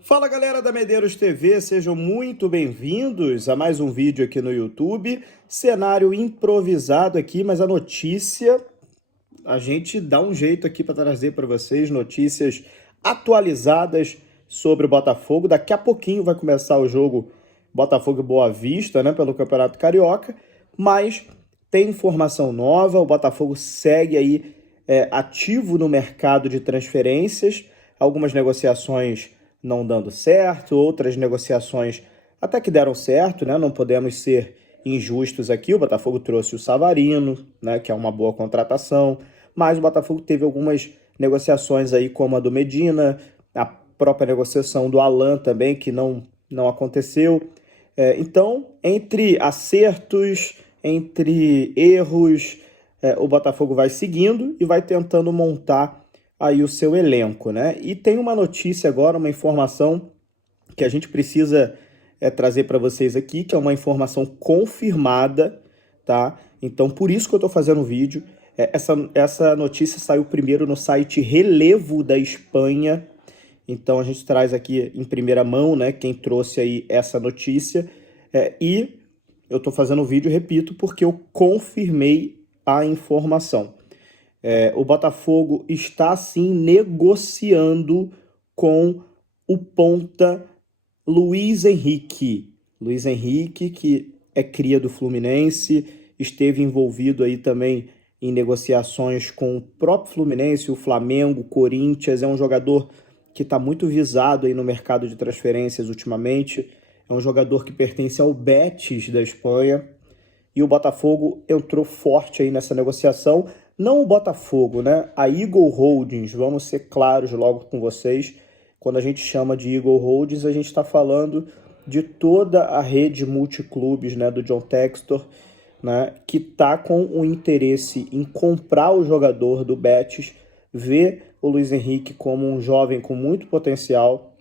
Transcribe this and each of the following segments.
Fala galera da Medeiros TV, sejam muito bem-vindos a mais um vídeo aqui no YouTube. Cenário improvisado aqui, mas a notícia a gente dá um jeito aqui para trazer para vocês notícias atualizadas sobre o Botafogo. Daqui a pouquinho vai começar o jogo Botafogo e Boa Vista, né, pelo Campeonato Carioca, mas tem informação nova, o Botafogo segue aí ativo no mercado de transferências, algumas negociações não dando certo, outras negociações até que deram certo, né? Não podemos ser injustos aqui. O Botafogo trouxe o Savarino, né? Que é uma boa contratação, mas o Botafogo teve algumas negociações aí, como a do Medina, a própria negociação do Alan também, que não aconteceu. Então, entre acertos, entre erros, o Botafogo vai seguindo e vai tentando montar aí o seu elenco, né? E tem uma notícia agora, uma informação que a gente precisa trazer para vocês aqui, que é uma informação confirmada, tá? Então, por isso que eu estou fazendo o vídeo. Essa notícia saiu primeiro no site Relevo da Espanha. Então, a gente traz aqui em primeira mão, né, quem trouxe aí essa notícia. E eu estou fazendo o vídeo, repito, porque eu confirmei a informação. O Botafogo está, sim, negociando com o ponta Luiz Henrique. Luiz Henrique, que é cria do Fluminense, esteve envolvido aí também em negociações com o próprio Fluminense, o Flamengo, o Corinthians. É um jogador que está muito visado aí no mercado de transferências ultimamente. É um jogador que pertence ao Betis da Espanha. E o Botafogo entrou forte aí nessa negociação. Não o Botafogo, né? A Eagle Holdings, vamos ser claros logo com vocês. Quando a gente chama de Eagle Holdings, a gente está falando de toda a rede multiclubes, né, do John Textor, né, que está com o interesse em comprar o jogador do Betis, vê o Luiz Henrique como um jovem com muito potencial,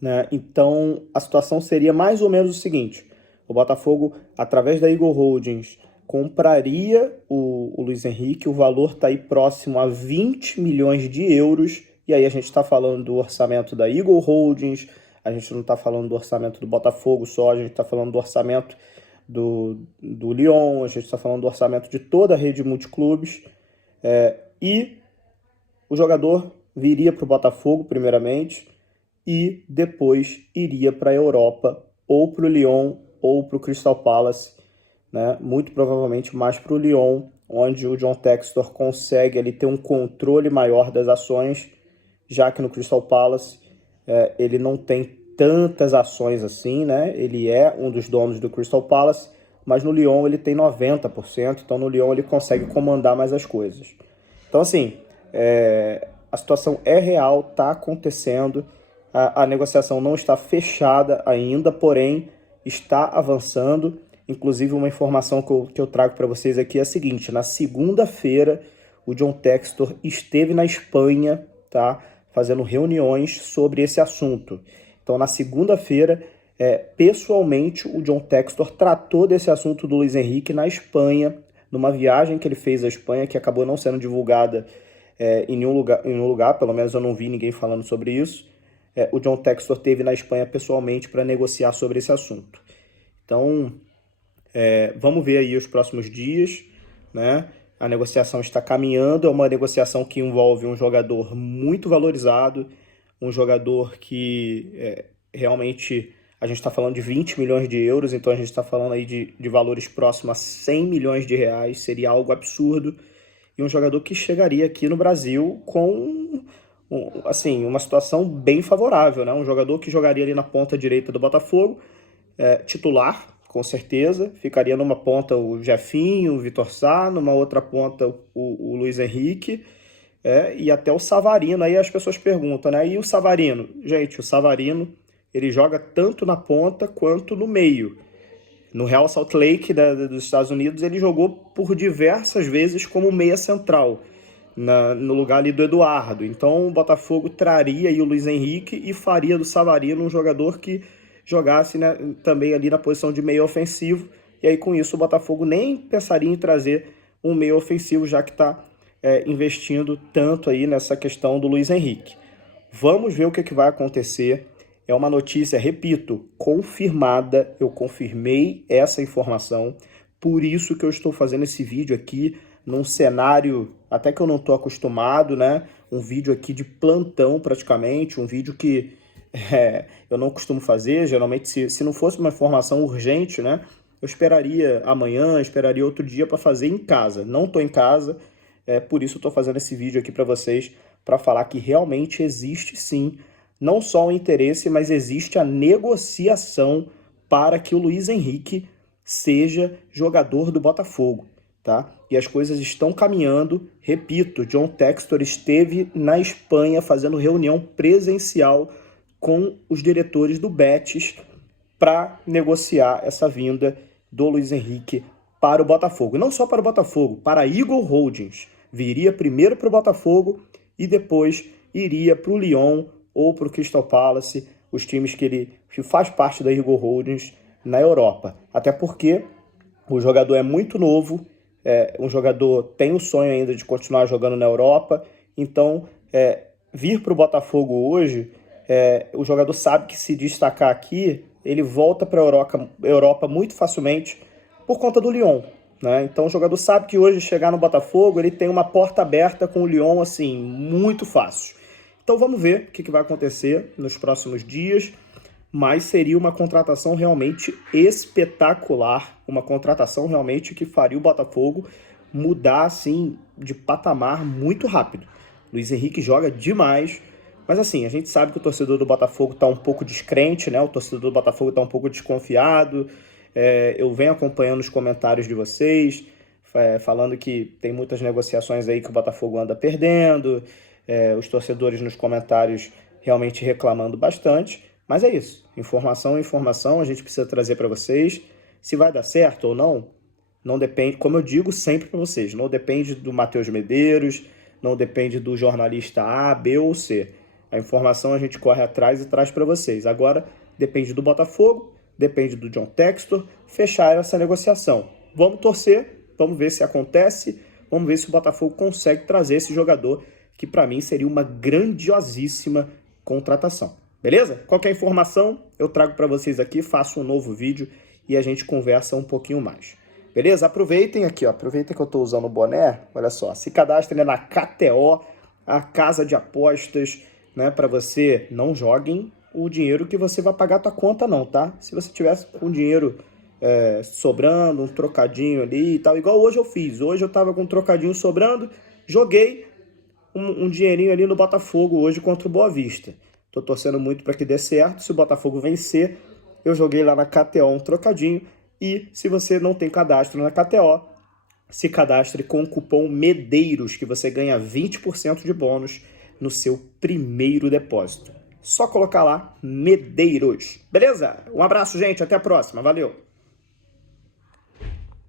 né? Então a situação seria mais ou menos o seguinte: o Botafogo, através da Eagle Holdings, compraria o Luiz Henrique. O valor está aí próximo a 20 milhões de euros. E aí a gente está falando do orçamento da Eagle Holdings, a gente não está falando do orçamento do Botafogo só, a gente está falando do orçamento do Lyon, a gente está falando do orçamento de toda a rede multiclubes. E o jogador viria para o Botafogo, primeiramente, e depois iria para a Europa, ou para o Lyon, ou para o Crystal Palace, né? Muito provavelmente mais para o Lyon, onde o John Textor consegue ali ter um controle maior das ações, já que no Crystal Palace ele não tem tantas ações assim, né? Ele é um dos donos do Crystal Palace, mas no Lyon ele tem 90%, então no Lyon ele consegue comandar mais as coisas. Então, assim, a situação é real, está acontecendo, a negociação não está fechada ainda, porém está avançando. Inclusive, uma informação que eu trago para vocês aqui é a seguinte: na segunda-feira, o John Textor esteve na Espanha, tá, fazendo reuniões sobre esse assunto. Então, na segunda-feira, pessoalmente, o John Textor tratou desse assunto do Luiz Henrique na Espanha, numa viagem que ele fez à Espanha, que acabou não sendo divulgada em nenhum lugar, pelo menos eu não vi ninguém falando sobre isso. O John Textor esteve na Espanha pessoalmente para negociar sobre esse assunto. Então, vamos ver aí os próximos dias, né? A negociação está caminhando, é uma negociação que envolve um jogador muito valorizado, um jogador que realmente a gente está falando de 20 milhões de euros, então a gente está falando aí de valores próximos a 100 milhões de reais, seria algo absurdo, e um jogador que chegaria aqui no Brasil com assim, uma situação bem favorável, né? Um jogador que jogaria ali na ponta direita do Botafogo, titular, com certeza. Ficaria numa ponta o Jefinho, o Vitor Sá, numa outra ponta o Luiz Henrique, e até o Savarino. Aí as pessoas perguntam, né? E o Savarino? Gente, o Savarino, ele joga tanto na ponta quanto no meio. No Real Salt Lake dos Estados Unidos, ele jogou por diversas vezes como meia central, no lugar ali do Eduardo. Então o Botafogo traria aí o Luiz Henrique e faria do Savarino um jogador que jogasse, né, também ali na posição de meio ofensivo. E aí com isso o Botafogo nem pensaria em trazer um meio ofensivo, já que está investindo tanto aí nessa questão do Luiz Henrique. Vamos ver o que vai acontecer. É uma notícia, repito, confirmada. Eu confirmei essa informação. Por isso que eu estou fazendo esse vídeo aqui num cenário até que eu não estou acostumado, né? Um vídeo aqui de plantão praticamente, um vídeo que eu não costumo fazer. Geralmente, se não fosse uma informação urgente, né? Eu esperaria amanhã, esperaria outro dia para fazer em casa. Não estou em casa, por isso eu estou fazendo esse vídeo aqui para vocês, para falar que realmente existe sim, não só o interesse, mas existe a negociação para que o Luiz Henrique seja jogador do Botafogo, tá? E as coisas estão caminhando. Repito, John Textor esteve na Espanha fazendo reunião presencial com os diretores do Betis para negociar essa vinda do Luiz Henrique para o Botafogo. E não só para o Botafogo, para a Eagle Holdings. Viria primeiro para o Botafogo e depois iria para o Lyon ou para o Crystal Palace, os times que faz parte da Eagle Holdings na Europa. Até porque o jogador é muito novo, um jogador tem o sonho ainda de continuar jogando na Europa, então vir para o Botafogo hoje, o jogador sabe que se destacar aqui, ele volta para a Europa muito facilmente por conta do Lyon, né? Então o jogador sabe que hoje chegar no Botafogo, ele tem uma porta aberta com o Lyon, assim, muito fácil. Então vamos ver o que vai acontecer nos próximos dias, mas seria uma contratação realmente espetacular, uma contratação realmente que faria o Botafogo mudar assim de patamar muito rápido. Luiz Henrique joga demais, mas assim, a gente sabe que o torcedor do Botafogo está um pouco descrente, né? O torcedor do Botafogo está um pouco desconfiado. Eu venho acompanhando os comentários de vocês, falando que tem muitas negociações aí que o Botafogo anda perdendo, os torcedores nos comentários realmente reclamando bastante, mas é isso, informação é informação, a gente precisa trazer para vocês. Se vai dar certo ou não, não depende, como eu digo sempre para vocês, não depende do Matheus Medeiros, não depende do jornalista A, B ou C. A informação a gente corre atrás e traz para vocês. Agora, depende do Botafogo, depende do John Textor fechar essa negociação. Vamos torcer, vamos ver se acontece, vamos ver se o Botafogo consegue trazer esse jogador, que para mim seria uma grandiosíssima contratação. Beleza? Qualquer informação eu trago para vocês aqui, faço um novo vídeo e a gente conversa um pouquinho mais. Beleza? Aproveitem aqui, ó, aproveitem que eu estou usando o boné, olha só, se cadastrem na KTO, a casa de apostas, né, para você. Não joguem o dinheiro que você vai pagar a tua conta não, tá? Se você tivesse com dinheiro sobrando, um trocadinho ali e tal, igual hoje eu fiz. Hoje eu tava com um trocadinho sobrando, joguei um dinheirinho ali no Botafogo hoje contra o Boa Vista. Tô torcendo muito para que dê certo. Se o Botafogo vencer, eu joguei lá na KTO um trocadinho. E se você não tem cadastro na KTO, se cadastre com o cupom MEDEIROS, que você ganha 20% de bônus no seu primeiro depósito. Só colocar lá, MEDEIROS. Beleza? Um abraço, gente. Até a próxima. Valeu!